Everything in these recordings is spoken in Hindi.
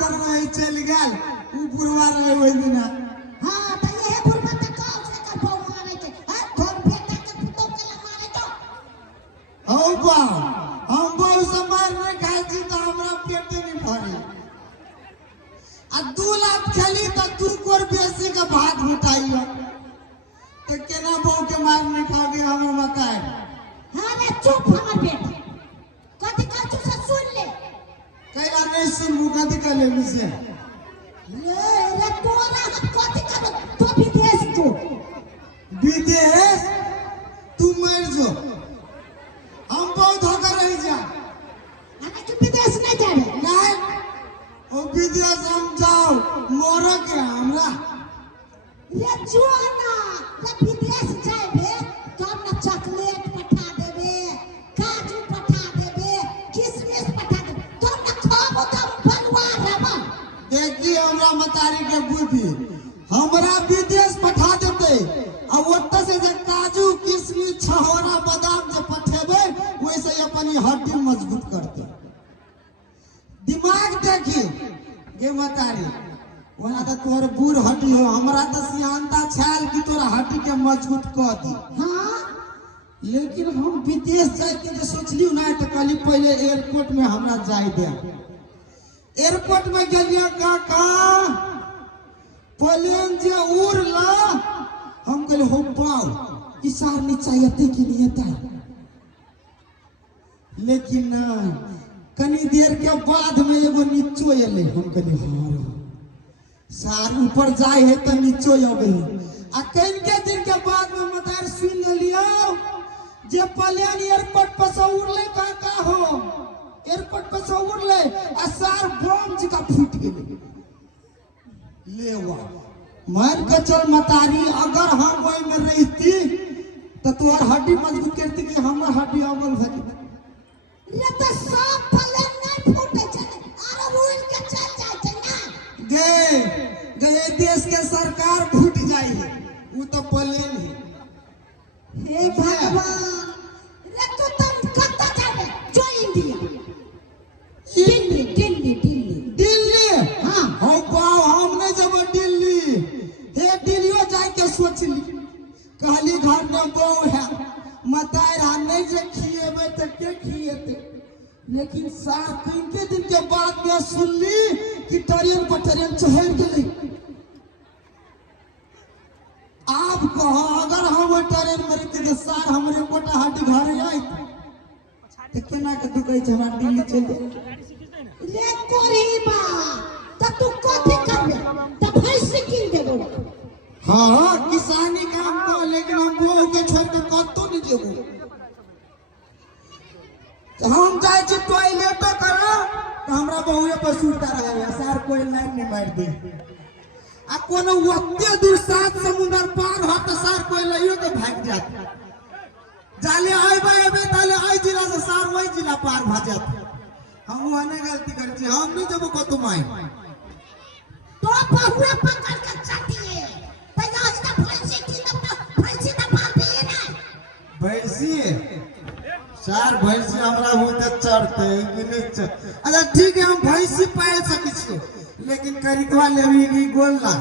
कर रहे चल गया ऊ बुरवा रहे वही दिन। हां त ये बुरवा त कौन से कर बहु मारे के हां थोर बेटा के पुतो के ला मारे तो हौ बा हम बहु से मारने खाई छी तो हमरा पेट नहीं भरे आ 2 लाख खेली तो 2 कोर बेसी के भात उठाइयो तो केना बहु के मारने खागे हमर मकाई। हां रे चुप हमर बेटा कथि कहू से सुन ले कैला नहीं सुनबू कथि कहले से रे तोरा हम कथि करू तो विदेश जो विदेश तू मर जो हम बहुत होकर रह जा हमें कि विदेश नहीं जावे नहीं ओ विदेश हम जाओ मोरो के हमरा रे जो ना रे विदेश जावे तब ना चॉकलेट पठा देबे काजू पठा देबे किशमिश पठा देबे तब ना खाबो तब परिवार रहबो। देखी हमरा मतारी के बुद्धि हमरा विदेश पठा देते आ ओत्ते से जे काजू किशमिश छहोरा बादाम जे पठेबे वैसे अपनी हड्डी मजबूत करते। दिमाग देखी गे मतारी वना तो तोर बूढ़ हड्डी हो हमरा तो सियानता छाल की तोरा हड्डी के मजबूत कर दी। हां लेकिन हम विदेश जाए के जे सोचली ना तो कल पहले एयरपोर्ट में हमरा जाए दे। एयरपोर्ट में गेलिया काका प्लेन जे उड़ला हम कहले हो पाओ इशार नीचा यते कि नहीं यता लेकिन नहीं कनी देर के बाद में एगो नीचो एले हम कहले हां सार ऊपर जाए है तो नीचो आवे आ कई के दिन के बाद में मतार सुन लियो जे प्लेन एयरपोर्ट पर से उड़ले काका हो एयरपोर्ट पर से उड़ले आ सार बम जका फूट गेले लेवा मार के चल मतारी अगर हम ओई में रहती तो तोर हड्डी मजबूत करती कि हमर हड्डी अमल भ रे तो सब प्लेन नहीं फूटे चले अरे उड़ के चल जाए छै ना गए देश के सरकार फूट जाई है वो तो प्लेन है। हे भगवान रे तू तुम कत्ता जाबे जो इंडिया दिल्ली दिल्ली दिल्ली दिल्ली हां हो पाओ हम नहीं जब दिल्ली हे दिल्लियो जाए के सोचली कहली घर में बहू है मतारा नहीं जे खिएबे तो के खिएते लेकिन सात के दिन के बाद में सुनली कि ट्रेन पर ट्रेन चढ़ गेली। आप कहो अगर हम ट्रेन में रहते तो सार हमरे कोटा हड्डी घर आई तो केना के तू कहे हमरा दिल्ली चल जा रे कोरीबा त तू कथि करबे त भैंस किन देबो। हाँ किसानी काम को लेकिन हम बहू के छोड़ के कतो नहीं जेबो हम जाए छी टॉयलेट करो तो हमरा बहुए पर सुता रहे सार कोई लाइन नहीं मार दे आ कोनो ओते दूर 7 समुंदर पार हो तो सार कोई लइयो के भाग जात जाले आइबे एबे ताले आई जिला से सार वही जिला पार भ जात। हम ओने गलती कर छी हम नहीं जब को तुम आई तो बहुआ पकड़ के चाटिए पहले उसका भैंसी की तो भैंसी ना भागे ना भैंसी सार भैंसी हमरा होते चढ़ते कि नहीं चढ़ अच्छा ठीक है हम भैंसी पाल सकी छी लेकिन करिकवा लेबी की गोलला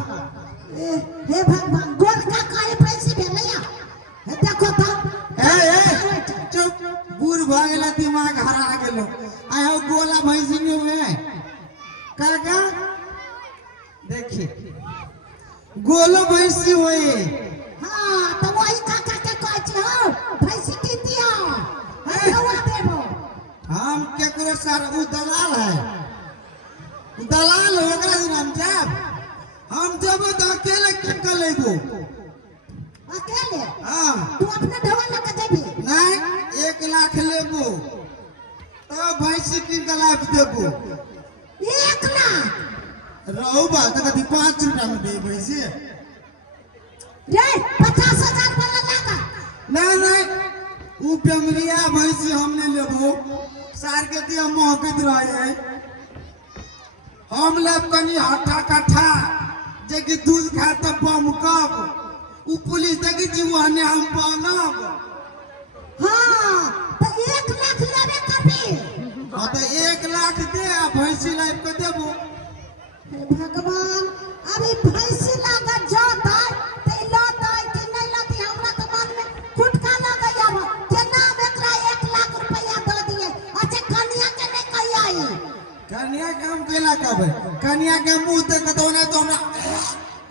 हे भगवान गोल का करे भैंसी भेलैया हे देखो त ए चुप बूढ़ भ गेला दिमाग हरा गेलो आयो गोला भैंसी में हुए काका देखिए गोलो भैंसी होए। हां तो वही काका के कहै छी हो भैंसी की दिया हवा देबो हम केकरो सर उ दलाल है दलाल ओकरा नाम जाब हम जब तो अकेले किन कर लेबो अकेले हां तू अपने ढवा लेके जेबी नहीं 1 लाख लेबो तो भैंसी किन के लाभ देबो 1 लाख रहू बात कथी 5 रुपया में दे भैंसी रे 50,000 वाला लगा नहीं उ पेमरिया भैंसी हम नहीं लेबो सार के दिया महकत रहे हम लेब कनी हट्ठा कट्ठा जे कि दूध खा तो बम कब उ पुलिस देखी जीवाने हम बनब। हां तो 1 लाख लेबे करबी हां तो 1 लाख दे आ भैंसी लाइब के देबो हे भगवान, अभी भैंसी लागत जाता ते लाता कि नहीं लाती हमरा तो मन में फुटका लगे अब केना एकरा 1 लाख रुपया दे दिए। अच्छा कन्या के नहीं कही आई। कन्या के हम केला कहबे? कन्या के मुंह देख तो ना तो हमरा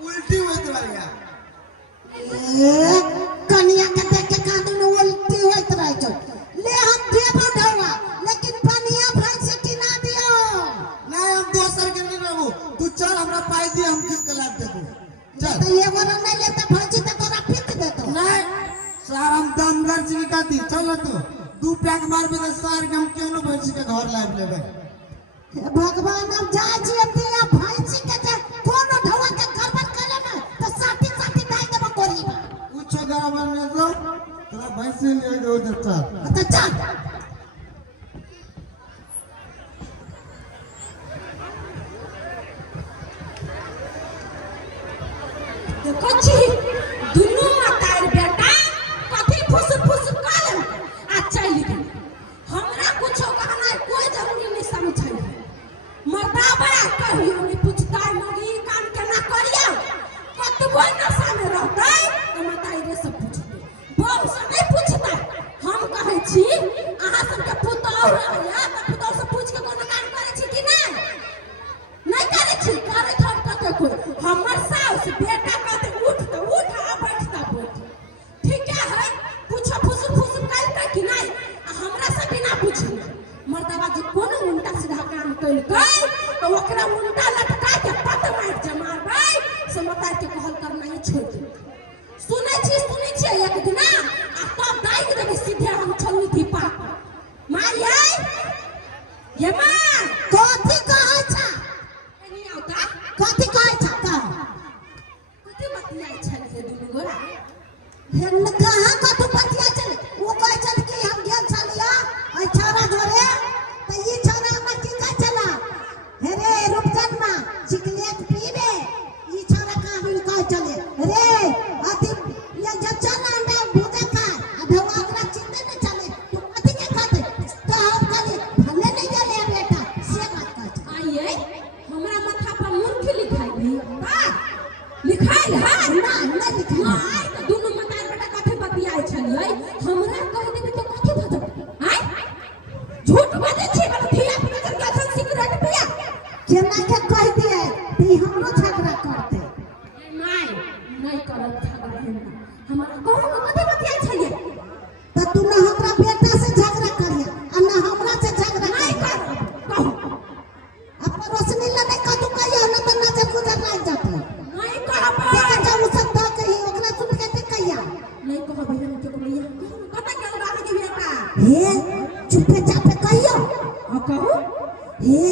उल्टी होत रहैया। कन्या के देख के कांदू में उल्टी होत रह छ। ले हम देबो ढवा लेकिन पनिया भैंस की ना दियो। नहीं हम दोसर के नहीं रहबो, तू चल हमरा पाई दे, हम किन के लाद देबो। चल तो ये वाला नहीं लेता भैंस तो तोरा पीट देतो। नहीं सार हम दमगर से निकाती। चल तो 2 पैक मारबे तो सार के हम केनो भैंस के घर लाइब लेबे। हे भगवान, हम जाय छी दिया भैंस के जे कोनो ढवा के गड़बड़ करे ना तो साटी साटी दाई देबो कोरी में। कुछ गड़बड़ नहीं तो तोरा भैंस ले गयो तो चल। तो चल। देखो छी दुनू मातार बेटा कथी फुस फुस कालम आ चली गई। हमरा कुछो कहना कोई जरूरी नहीं समझै। मर्दाबा कहियो नहीं पूछता मगी काम केना करियो। कतबो नशा में रहतै तो माताई रे सब पूछते, बहु से नहीं पूछता। हम कहै छी अहाँ सबके पुतौह रहैया त पुतौह से पूछ के कोनो काम करै छी कि नहीं? नहीं करे छी। करे हम कते कोई हमर सास बेटा कहते उठ तो उठ आ बैठ तो बैठ। ठीक है पूछो फुस फुस करते कि नहीं? हमरा से बिना पूछले मर्दबा जे कोनो उल्टा सीधा काम कइल गई तो ओकरा उल्टा लटका के पत मार जे मारबै से मतार के कहल करना ही छोड़ दे। सुनै छी एक दिन आ तब दाइक देबे सीधे हम छौनी थी पा मारियै। ये मां कथी कहै छ? नहीं आता कथी कहै छ? कथी बतियाइ छल से दुनू गोरा? हेन कहाँ कथू बतिया चल? वो कहै चल कि हम गेल छलिया ओइ छौरा धरे त ई छौरा हमरा की कहै छला, हे रे रूपचंद मां सिगरेट पीबे। ई छौरा कहाँ भी कहै चले रे अथी ये जे चल अंडा भुजा खा आ ढवा ओकरा चिंता नहीं चले तू कथी के खाते तो हम कहली भले नहीं गेले बेटा से बात कहै छ। आइए हमरा माथा पर मूर्ख लिखाई नहीं बा लिखाई है ना नहीं लिखा आई तो दोनों मतार बेटा कथी बतियाइ छलियै। हमरा कह देबे तो कथी भजब आई झूठ बाजै छी। बड़ा धिया पुता के गसन सिगरेट पिया केना के कह दिए ती हमरो झगड़ा करते। नहीं नहीं करब झगड़ा हमरा कहू कथी बतियाइ छलियै। त तू ना हमरा बेटा से झगड़ा करिया आ ना हमरा से झगड़ा नहीं कर। करब कहू अपन रोशनी ला नहीं कतू कहिया ना त नजर गुजर लाग जाते। नहीं कहब देखा जाऊ सब द कही ओकरा सुन के ते कहिया नहीं कहब हम के बोलिए कत के उड़ाने के बेटा हे चुपे चापे कहियो आ कहू हे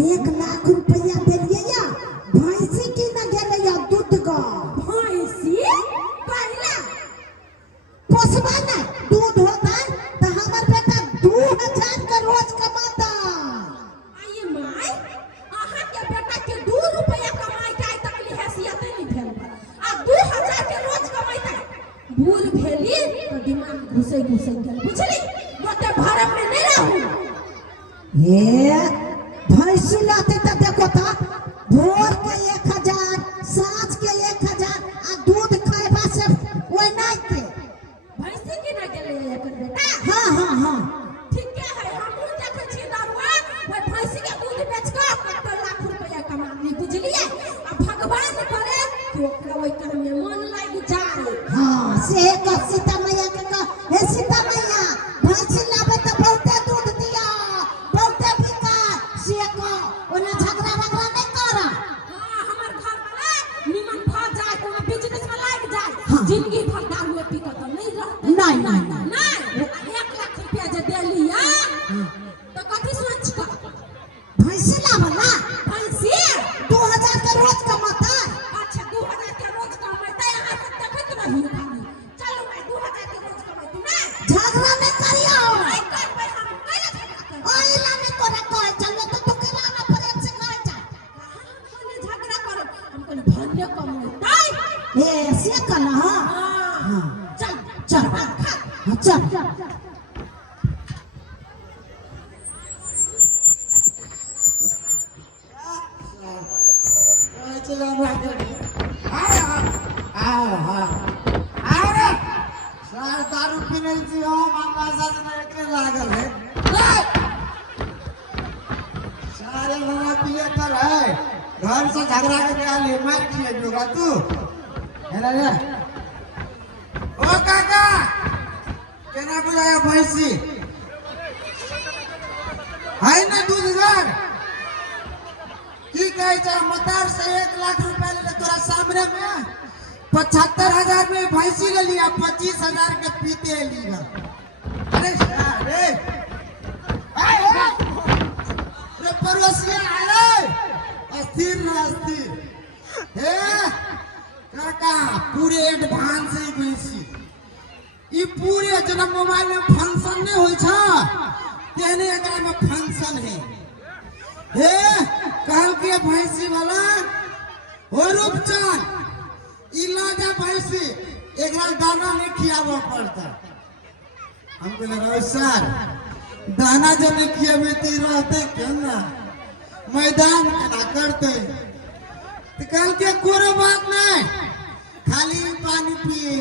1 लाख रुपया देलिए या भैंसी की ना गेले या दूध ग भैंसी पहला पोसबा ना दूध होता त हमर बेटा 2000 का रोज कमाता। आइए माय अहाँ के बेटा के 2 रुपया कमाई के आइ तक ली हैसियत नहीं भेल आ 2000 के रोज कमाइता भूल भेली तो दिमाग घुसे गेल बुझली। गोटे भरम में नहीं रहू। हे भैंसी लाते त देखो त भोर के 1000 साँझ के 1000 आ दूध खाएबा से ओइ नहीं के। भैंसी की ना गेले एकर बेटा हाँ ठीक है हमहू देखे छी दरुआ ओइ भैंसी के दूध बेच के कते लाख रुपया कमानी बुझलिए। आ भगवान करे कि ओकरा ओइ काम में मन लाग जाए। हाँ से का सीता मैया के का हे सीता मैया भैंसी लाबे त बहुते दूध दिया बहुते बिका से का ओना झगड़ा वगड़ा नहीं करा। हां हमर घर वाला निमन भ जाए कोनो बिजनेस में लाग जाए हाँ। जिंदगी भर दारू पी के तो नहीं रहते। नहीं 1 लाख रुपया जे देलिया तो कथी सोच का भैंसी लाबला भैंसी 2000 के रोज कमाता। अच्छा 2000 के रोज कमाता यहाँ से देखत रही खाली। चलो मैं 2000 के रोज कमाती नहीं झगड़ा नहीं करियो नहीं करबै हम कैला झगड़ा कर ओइला में तोरा कहे चलो तो तू केला ना प्रेम से कहे जा कहां झगड़ा कर हम कहली भन्ने कमाई ए से कला हां हां चल चल खा चल नीचे जाम रख दे हाँ अरे सार दारू पीने से हम अंदाजा से एकरे लागल है सारे बना पिए कर है घर से झगड़ा के आ ले मार किए जोगा तू है ना रे ओ काका केना बुलाया भैंसी है ना दूध घर की कहे जा मतार से 1 लाख रुपया ले तोरा सामने में 75,000 में भैंसी ले लिया 25,000 के पीते लिया अरे अरे अरे पड़ोसिया अरे अस्थिर न अस्थिर हे काका पूरे एडवांस ही भैंसी ई पूरे जना मोबाइल में फंक्शन नहीं होई छा तेने एकरा में फंक्शन है हे कहल के भैंसी वाला हो रूपचंद इलाजा भैंसी एकरा दाना नहीं खियावा पड़ता हम कहले रहो सर दाना जो नहीं खियावे ती रहते केना मैदान केना करते तो कहल के कोनो बात नहीं खाली पानी पिए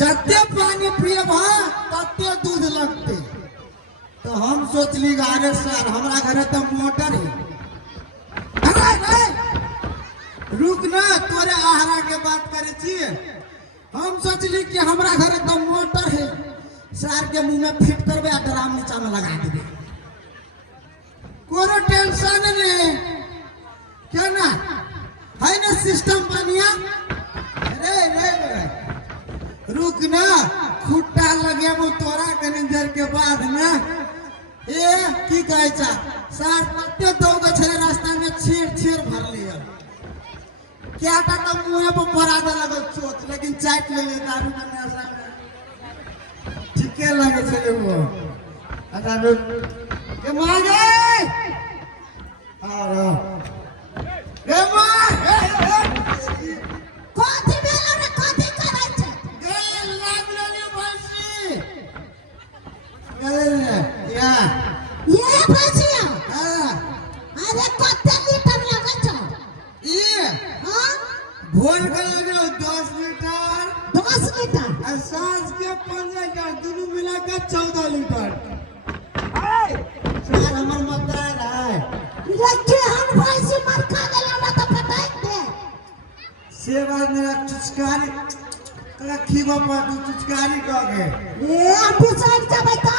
जत्ते पानी पिए तत्ते दूध लगते तो हम सोचली अरे सर हमारा घर तो मोटर है रुक ना तोरे आहारा के बात करे छिए हम सोचली कि हमारा घर तो मोटर है सर के मुंह में फिट करबे आ ड्राम नीचा में लगा देबे कोनो टेंशन नहीं क्या ना है ना सिस्टम बढ़िया रे रुक ना खुट्टा लगे वो तोरा कनी देर के बाद ना ए की कहे छा सर तत्ते दौड़ छले रास्ता में छेड़ भर लिया क्या टा तो मुंह पे पड़ा दे लगल चोट लेकिन चाट ले दारू के नशा में ठीके लगे छले वो दारू के मांगे अरे ए मां कथी भेलो रे कथी करै छै गेल लाग लेली भैंसी गेल या ये भैंसिया हां अरे कते लीटर लगै छ ये हां भोर के लगे 10 लीटर 10 लीटर और सांझ के 5 लीटर दोनों मिला के 14 लीटर सर हमर मतरा है लेके हम भैंसी मर खा गेला ना तो पटाई दे से बाद मेरा चुचकारी कला खीबा पर चुचकारी कह के ए अभी साइड जा बेटा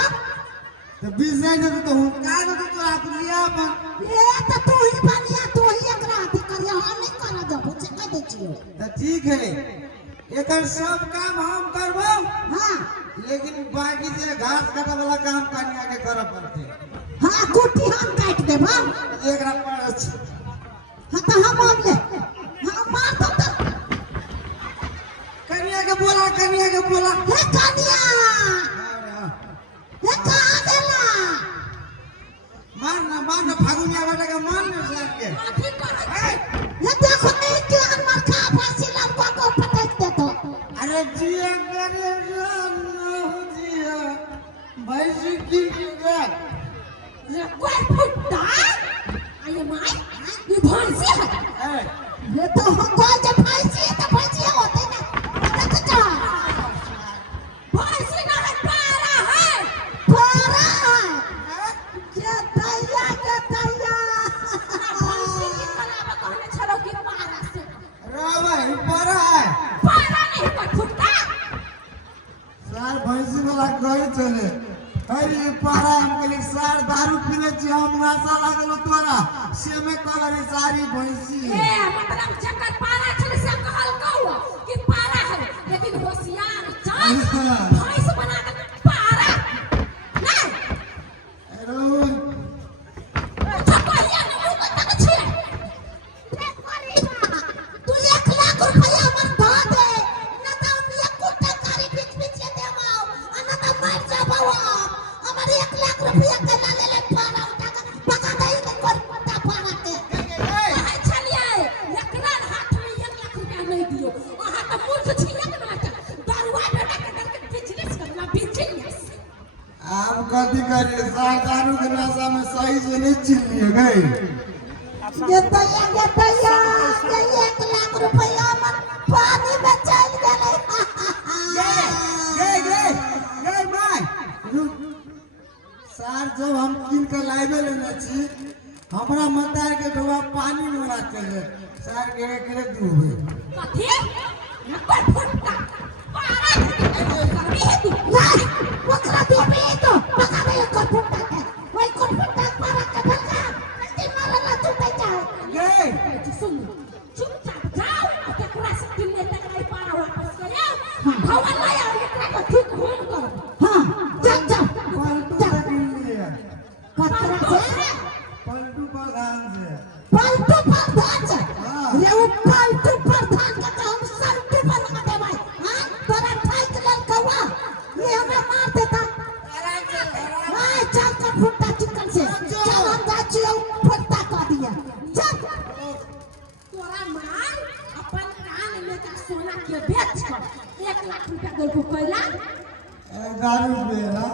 तो बिजनेस में तो हम का दे तो आप लिया अपन ए तो तू ही बनिया तू ही एकरा अथी करिया हम नहीं कर दो पूछे कह दे छियो तो ठीक है एकर सब काम हम करबो हां लेकिन बाकी जे घास काटे वाला काम कन्या के करब पड़ते हां कुटी हम काट देब हम एकरा पर हां तो हम ले हम मार दो तो कन्या के बोला हे कनिया हे कहां गेला मारना फागुनिया बेटा के मारना लाग के अभी कहे ये देखो नहीं कि हमर खा फांसी लंबा को पटक दे तो अरे जिया करे न जिया भैंसी की बात ये कोई फुट्टा आये माय ये भैंसी है ये तो हम कोई जे फांसी है तो फांसी होते ना देख जा भैंसी ना है पारा है पारा के दैया भैंसी की कलावा कहने छलो कि पारा से रावण पर है पारा नहीं कोई फुट्टा सार भैंसी वाला कहे चले अरे पारा हम कहले सार दारू पीने छी हम नशा लागल तोरा से में कहले सारी भैंसी ए मतलब जकर पारा छले से कहल कहू कि पारा है लेकिन होशियार चल भैंस बना के पारा नहीं अरे अच्छा कहिया न मुंह तक छे तू 1 लाख रुपया हमर द दे न तो हम ये कुत्ता कारी बीच देवाओ न तो मर जाबो हमर 1 लाख रुपया के ला ले पारा उठा के पका दई के कर कुत्ता पारा के कहे छलिए एकरा हाथ में 1 लाख रुपया नहीं दियो अहाँ त मूर्ख छियै के ना दारुआ बेटा के दर के बिजनेस करना बिजनेस हम कथी करे सार दारू के नशा में सही से नहीं चिन लिए गए ये 1 लाख रुपया मन पानी में चल गए। सार जब हम किन कर लाइबे लेना छी हमरा मतार के डोबा पानी में राखे है सार के एकरे दूबे कथी नकर फुटता पारा है तू नहीं ओकरा देबे तो पका दे कर फुटता के ओई कर फुटता पारा के भगा ते मारला तू पे जाए गे सुन चुपचाप जाओ एकरा से किन्ने तक नहीं पारा वापस गया भवन लाया एकरा को ठीक होम कर हां जा पलटू से किन लिया कतरा से पलटू प्रधान से पलटू प्रधान से रे वो पलटू प्रधान के तो हम संतू बना देबै। हां तोरा ठाक लेल कौवा ये हमें मार देता। हां चल कर फुटता चिकन से चल हम जाची फुटता कर दिया चल तोरा मार अपन कान में का सोना के बेच कर 1 लाख रुपया गोल को कैला दारू बेला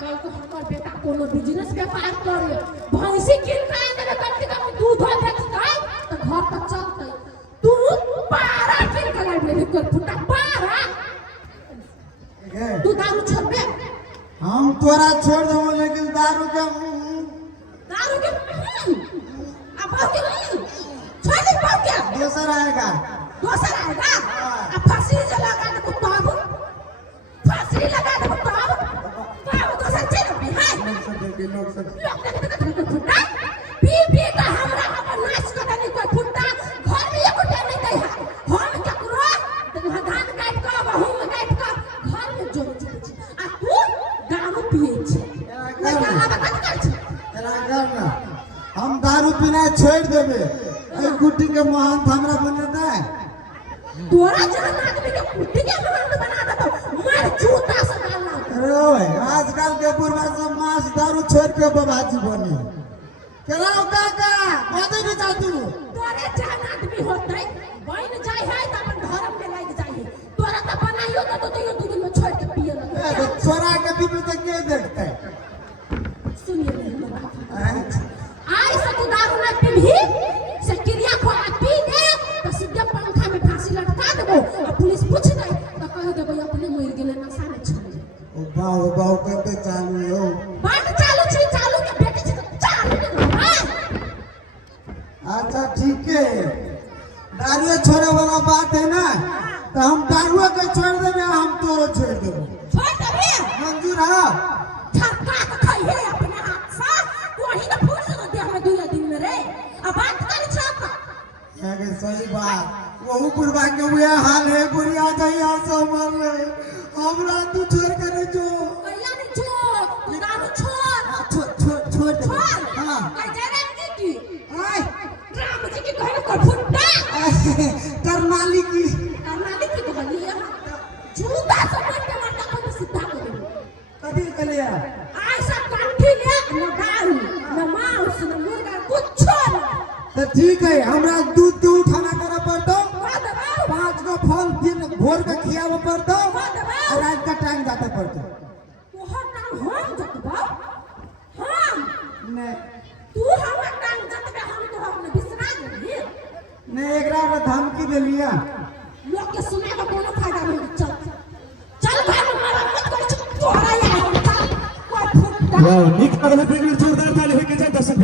कल को हमर बेटा कोनो बिजनेस व्यापार करे भैंसी किन के देबे कम से कम दूध बेचतै तो घर तक चलतै तू पारा किन के लाइब्रेरी कर फुटा पारा तू दारू छोड़बे हम तोरा छोड़ देबो लेकिन दारू के अब के छोड़ दे पाओ क्या दोसर आएगा दोसर आएगा अब फांसी लगा दे तो फांसी लगा दे तो दोसर चल है लोग सब पी का हमरा अपन नाच के नहीं कोई फुटता घर में एको टाइम नहीं दे है हम ककरो धान काट के बहू में काट के घर में जोड़ आ तू दारू पिए छे मैं गाना बता कर छे हम दारू पीना छोड़ देबे ए गुड्डी के महंत हमरा बने दे तोरा जन आदमी के कुट्टी के बना दे तो मार जूता से डालना ओए आजकल के बुढ़वा सब मांस दारू छोड़ के बाबाजी बने केलाओ काका मदे भी जातू तोरे जान आदमी होतै बन जाय है त अपन धर्म में लाग जाय है तोरा त बनाइयो त तो यो 2 दिन में छोड़ के पिए लग छोरा के बीबी तो के देखते सुनिए आई से तू दारू ना पीबी से क्रिया को पी दे तो सीधे पंखा में फांसी लटका देबो और पुलिस पूछ दे तो कह देबो अपने मर गेले नशा में छल ओ बाऊ करते चालू हो बात चालू छी चालू के बेटी छी तो चालू अच्छा ठीक है दारू छोड़े वाला बात है ना तो हम दारू के छोड़ देबे हम तोरो छोड़ देबो छोड़ देबे मंजूर है ठक्का के खाइए अपने हाथ से वही तो फूस दे हम 2 दिन में रे अब बात कर छाप ये सही बात वो बुढ़वा के हुए हाल है बुढ़िया जइया सब मर ले हमरा तू छोड़ करे जो कैला नहीं छोड़ तू दारू छोड़ छोड़ दे हां कह जरा की आय राम जी के घर को फुटता करनाली की कहलिए जूता से मारते मारते को सीधा कर कभी कलिया आई सब काठी ले न दारू न मांस न मुर्गा कुछ नहीं तो ठीक है हमरा दूध के उठाना करे पड़तो दबाओ 5 गो फल दिन भोर के खियावे पड़तो दबाओ और रात का टाइम जाता पड़तो तोहर नाम हम जतबाओ हम ने तू हमर नाम जतबे हम तो हम बिसरा गेली ने एकरा के धमकी देलिया लोग के सुने का कोनो फायदा नहीं चल चल भाई मारा मत कर तोहरा यार चल कोई फुटता वाह निक अगले प्रेग्नेंट जोरदार ताली होके जाए दर्शक